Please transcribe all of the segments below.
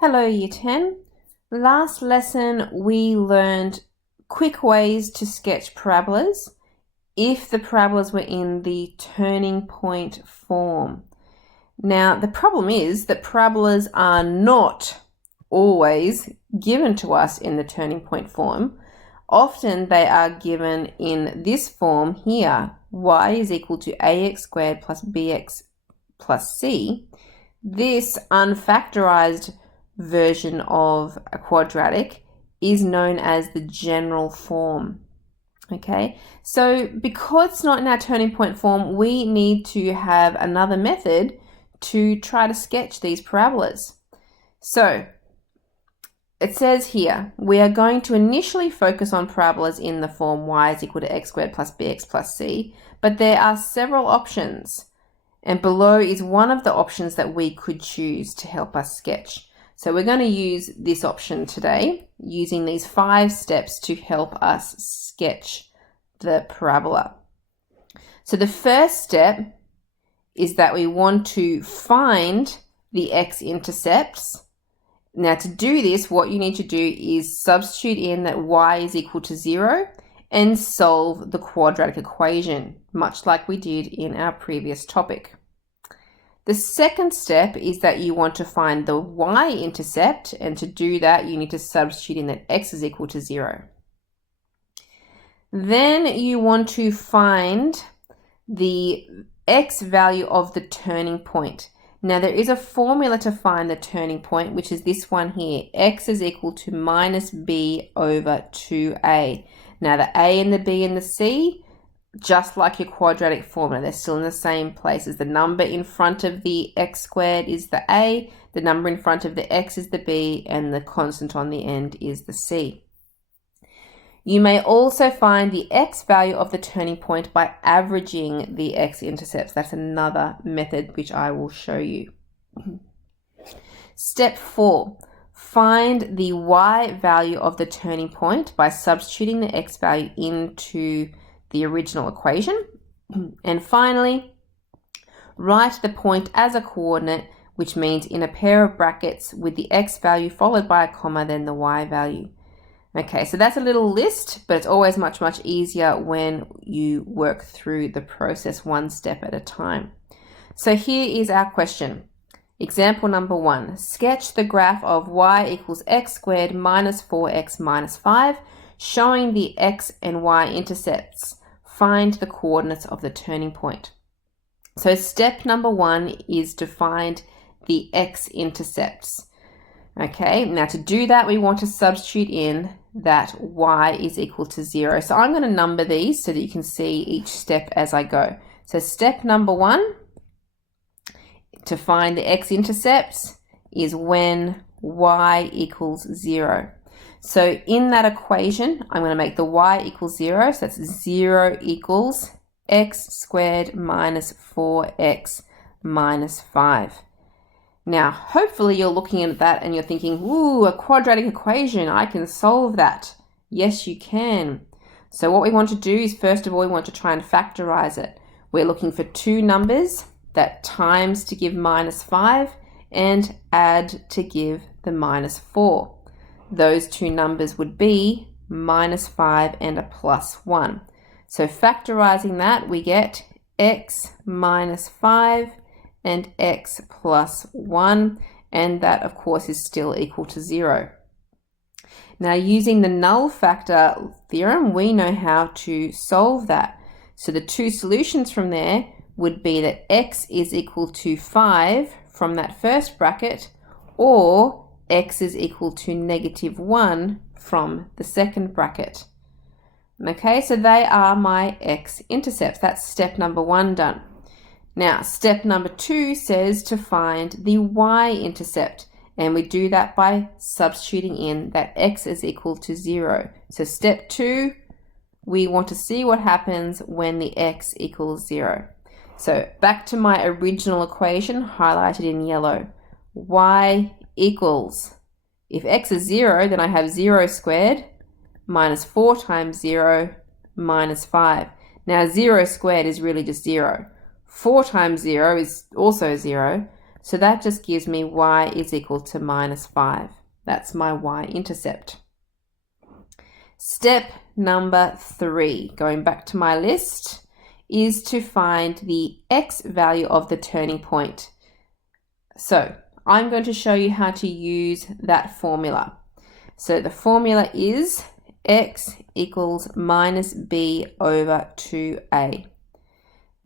Hello Year 10. Last lesson we learned quick ways to sketch parabolas if the parabolas were in the turning point form. Now the problem is that parabolas are not always given to us in the turning point form. Often they are given in this form here, y is equal to ax squared plus bx plus c. This unfactorized version of a quadratic is known as the general form. Okay, so because it's not in our turning point form, we need to have another method to try to sketch these parabolas. So it says here, we are going to initially focus on parabolas in the form y is equal to x squared plus bx plus c, but there are several options, and below is one of the options that we could choose to help us sketch. So we're going to use this option today, using these 5 steps to help us sketch the parabola. So the first step is that we want to find the x-intercepts. Now to do this, what you need to do is substitute in that y is equal to 0 and solve the quadratic equation, much like we did in our previous topic. The second step is that you want to find the y-intercept, and to do that you need to substitute in that x is equal to 0. Then you want to find the x value of the turning point. Now there is a formula to find the turning point, which is this one here. X is equal to minus b over 2a. Now the a and the b and the c, just like your quadratic formula, they're still in the same places. The number in front of the x squared is the a, the number in front of the x is the b, and the constant on the end is the c. You may also find the x value of the turning point by averaging the x-intercepts. That's another method which I will show you. Step 4. Find the y value of the turning point by substituting the x value into the original equation. And finally, write the point as a coordinate, which means in a pair of brackets with the x value followed by a comma, then the y value. Okay, so that's a little list, but it's always much easier when you work through the process one step at a time. So here is our question. Example number 1. Sketch the graph of y equals x squared minus 4x minus 5, showing the x and y intercepts. Find the coordinates of the turning point. So step number 1 is to find the x-intercepts. Okay, now to do that, we want to substitute in that y is equal to 0. So I'm going to number these so that you can see each step as I go. So step number 1, to find the x-intercepts, is when y equals 0. So in that equation, I'm going to make the y equals 0. So that's 0 equals x squared minus 4x minus 5. Now, hopefully you're looking at that and you're thinking, ooh, a quadratic equation, I can solve that. Yes, you can. So what we want to do is, first of all, we want to try and factorize it. We're looking for 2 numbers that times to give minus 5 and add to give the minus 4. Those 2 numbers would be minus 5 and a plus 1. So factorizing that, we get x minus 5 and x plus 1, and that of course is still equal to 0. Now using the null factor theorem, we know how to solve that. So the 2 solutions from there would be that x is equal to 5 from that first bracket, or x is equal to negative 1 from the second bracket. Okay, so they are my x-intercepts. That's step number 1 done. Now, step number 2 says to find the y-intercept, and we do that by substituting in that x is equal to 0. So step 2, we want to see what happens when the x equals 0. So back to my original equation, highlighted in yellow. Y equals, if x is 0, then I have 0 squared minus 4 times 0 minus 5. Now 0 squared is really just 0. 4 times 0 is also 0, So that just gives me y is equal to -5. That's my y-intercept. Step number 3, going back to my list, is to find the x value of the turning point. So I'm going to show you how to use that formula. So the formula is x equals minus b over 2a.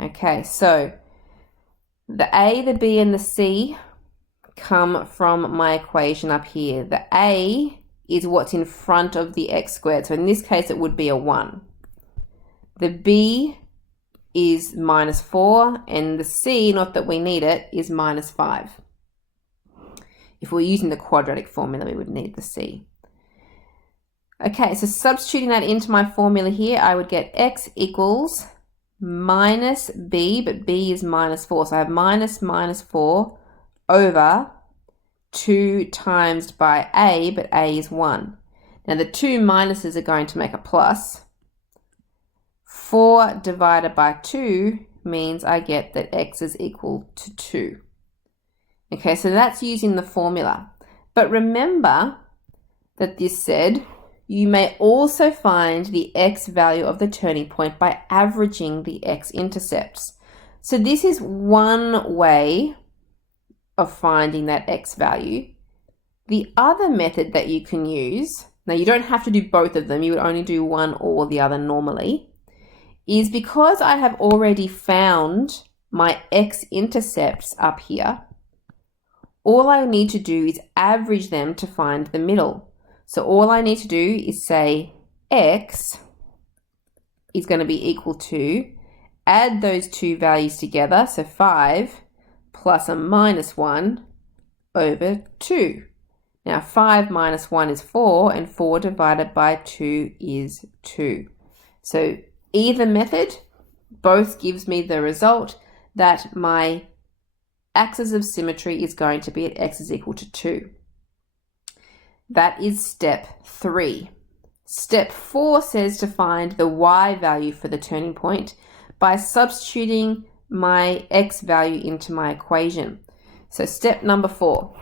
Okay, so the a, the b, and the c come from my equation up here. The a is what's in front of the x squared. So in this case, it would be a 1. The b is -4, and the c, not that we need it, is -5. If we're using the quadratic formula, we would need the c. Okay, so substituting that into my formula here, I would get x equals minus b, but b is -4. So I have -4 over 2 times by a, but a is 1. Now the two minuses are going to make a plus. 4 divided by 2 means I get that x is equal to 2. Okay, so that's using the formula. But remember that this said you may also find the x value of the turning point by averaging the x-intercepts. So this is one way of finding that x value. The other method that you can use, now you don't have to do both of them, you would only do one or the other normally, is because I have already found my x-intercepts up here, all I need to do is average them to find the middle. So all I need to do is say x is going to be equal to, add those two values together, so 5 plus a -1 over 2. Now 5 minus 1 is 4, and 4 divided by 2 is 2. So either method, both gives me the result that my axis of symmetry is going to be at x is equal to 2. That is step 3. Step 4 says to find the y value for the turning point by substituting my x value into my equation. So step number 4.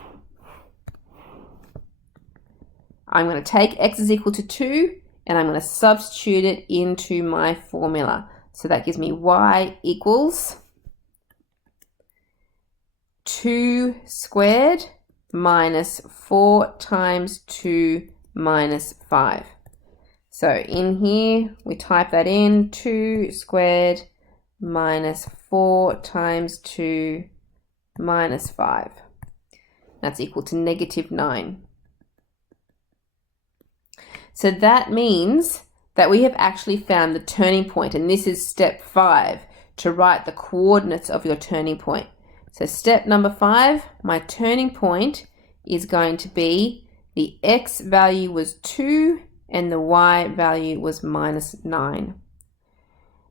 I'm going to take x is equal to 2 and I'm going to substitute it into my formula. So that gives me y equals 2 squared minus 4 times 2 minus 5. So in here, we type that in, 2 squared minus 4 times 2 minus 5. That's equal to -9. So that means that we have actually found the turning point, and this is step 5, to write the coordinates of your turning point. So step number 5, my turning point is going to be the x value was 2 and the y value was -9.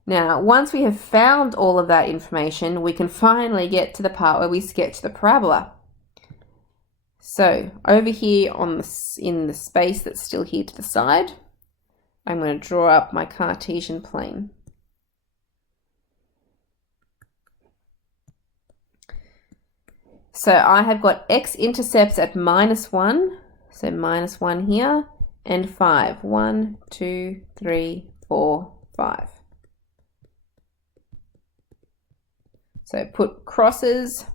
Now, once we have found all of that information, we can finally get to the part where we sketch the parabola. So over here in the space that's still here to the side, I'm going to draw up my Cartesian plane. So I have got x-intercepts at -1, so -1 here, and 5. 1, 2, 3, 4, 5. So put crosses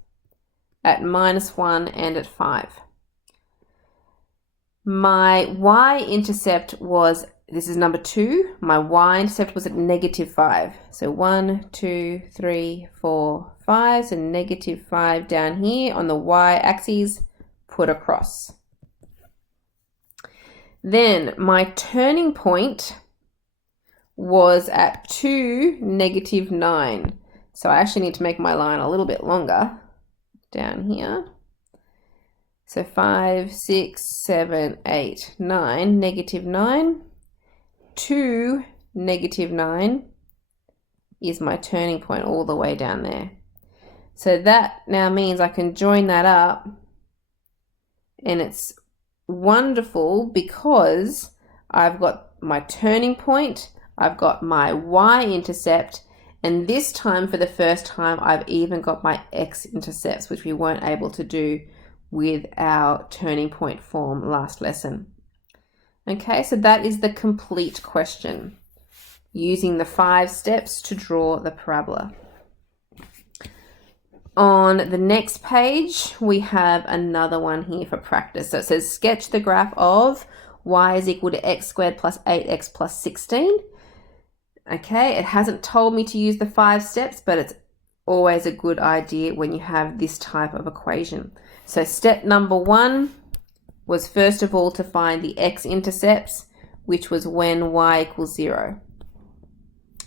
at -1 and at 5. My y-intercept was, this is number 2, my y-intercept was at -5. So 1, 2, 3, 4, 5, so -5 down here on the y-axis, put a cross. Then my turning point was at 2, -9. So I actually need to make my line a little bit longer down here. So 5, 6, 7, 8, 9, -9. 2, -9 is my turning point all the way down there. So that now means I can join that up, and it's wonderful because I've got my turning point, I've got my y-intercept, And this time, for the first time, I've even got my x-intercepts, which we weren't able to do with our turning point form last lesson. Okay, so that is the complete question, using the 5 steps to draw the parabola. On the next page, we have another one here for practice. So it says, sketch the graph of y is equal to x squared plus 8x plus 16. Okay, it hasn't told me to use the 5 steps, but it's always a good idea when you have this type of equation. So step number 1 was first of all to find the x-intercepts, which was when y equals 0.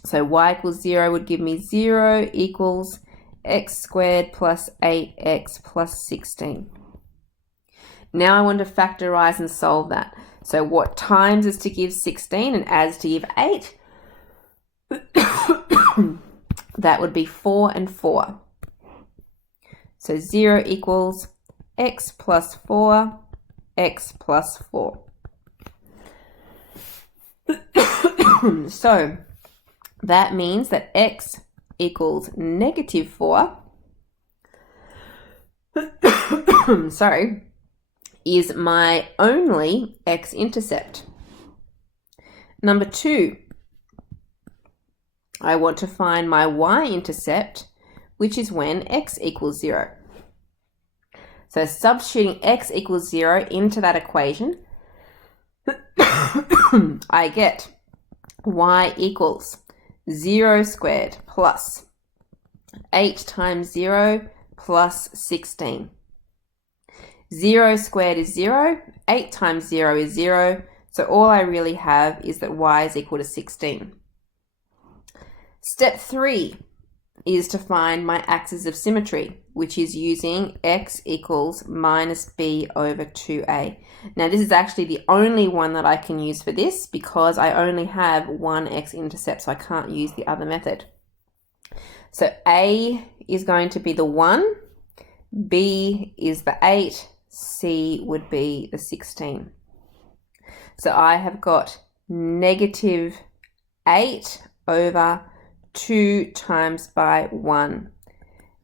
So y equals 0 would give me 0 equals x squared plus 8x plus 16. Now I want to factorize and solve that. So what times is to give 16 and adds to give 8? That would be 4 and 4. So 0 equals x plus 4, x plus 4. So that means that x equals negative 4, sorry, is my only x-intercept. Number 2, I want to find my y-intercept, which is when x equals 0. So substituting x equals 0 into that equation, I get y equals 0 squared plus 8 times 0 plus 16. 0 squared is 0, 8 times 0 is 0, so all I really have is that y is equal to 16. Step 3 is to find my axis of symmetry, which is using x equals minus b over 2a. Now this is actually the only one that I can use for this because I only have one x-intercept, so I can't use the other method. So a is going to be the 1, b is the 8, c would be the 16. So I have got negative 8 over 2 times by 1,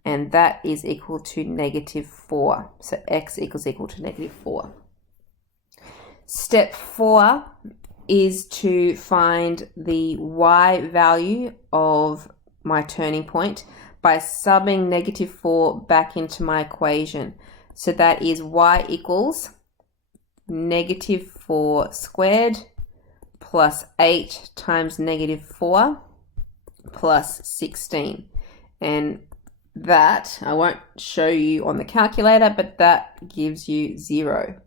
and that is equal to negative 4. So x equals equal to negative 4. Step 4 is to find the y value of my turning point by subbing negative 4 back into my equation. So that is y equals negative 4 squared plus 8 times negative 4 plus 16. And that, I won't show you on the calculator, but that gives you 0.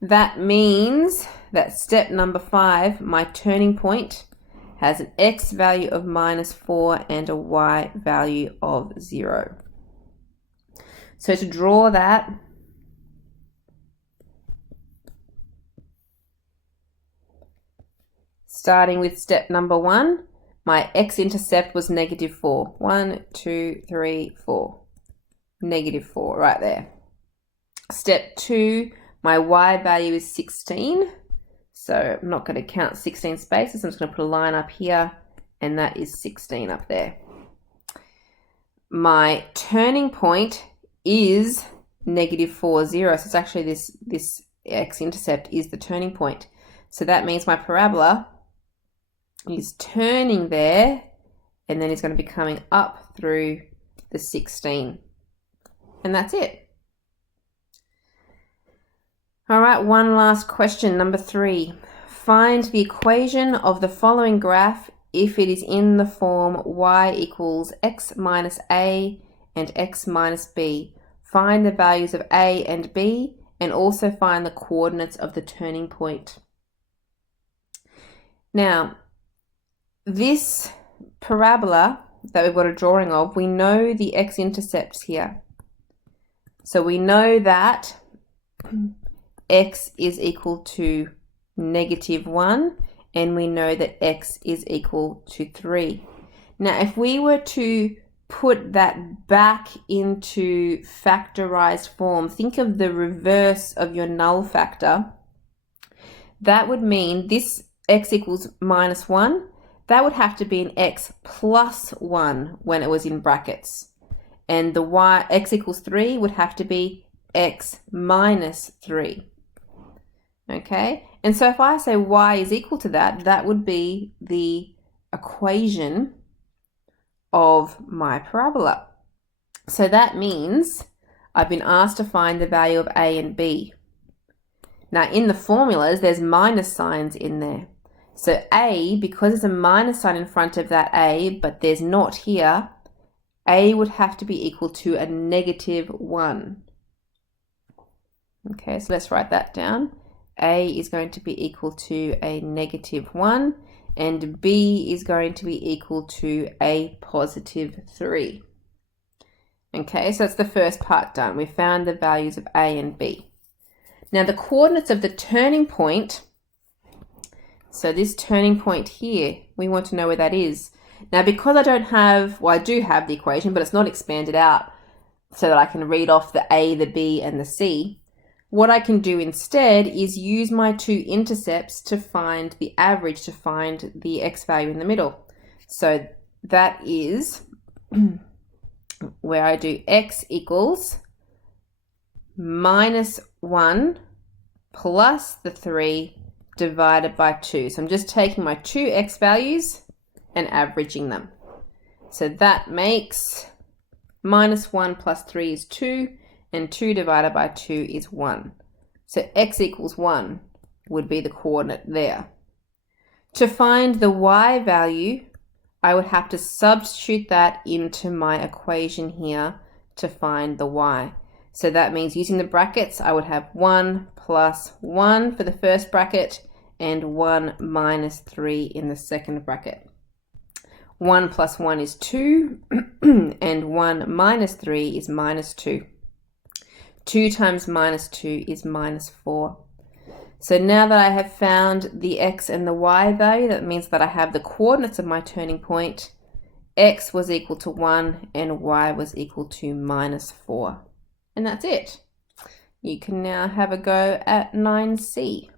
That means that step number 5, my turning point, has an x value of minus 4 and a y value of 0. So to draw that, starting with step number 1, my x-intercept was negative 4. 1, 2, 3, 4. Negative 4 right there. Step 2, my y value is 16. So I'm not going to count 16 spaces. I'm just going to put a line up here, and that is 16 up there. My turning point is negative 4, 0. So it's actually this x-intercept is the turning point. So that means my parabola is turning there, and then it's going to be coming up through the 16. And that's it. All right, one last question, number 3. Find the equation of the following graph if it is in the form y equals x minus a and x minus b. Find the values of a and b, and also find the coordinates of the turning point. Now, this parabola that we've got a drawing of, we know the x-intercepts here. So we know that x is equal to negative 1, and we know that x is equal to 3. Now, if we were to put that back into factorized form, think of the reverse of your null factor. That would mean this x equals minus 1. that would have to be an x plus 1 when it was in brackets. And the x equals 3 would have to be x minus 3. Okay, and so if I say y is equal to that, that would be the equation of my parabola. So that means I've been asked to find the value of a and b. Now in the formulas, there's minus signs in there. So a, because there's a minus sign in front of that a, but there's not here, a would have to be equal to a negative 1. Okay, so let's write that down. A is going to be equal to a negative 1, and b is going to be equal to a positive 3. Okay, so that's the first part done. We found the values of a and b. Now the coordinates of the turning point, so this turning point here, we want to know where that is. Now because I don't have, well I do have the equation, but it's not expanded out so that I can read off the a, the b, and the c. What I can do instead is use my two intercepts to find the average, to find the x value in the middle. So that is where I do x equals minus 1 plus the 3 divided by 2. So I'm just taking my two x values and averaging them. So that makes minus 1 plus 3 is 2, and 2 divided by 2 is 1. So x equals 1 would be the coordinate there. To find the y value, I would have to substitute that into my equation here to find the y. So that means using the brackets, I would have 1 plus 1 for the first bracket and 1 minus 3 in the second bracket. 1 plus 1 is 2, and 1 minus 3 is minus 2. 2 times minus 2 is minus 4. So now that I have found the x and the y value, that means that I have the coordinates of my turning point. X was equal to 1 and y was equal to minus 4. And that's it. You can now have a go at 9C.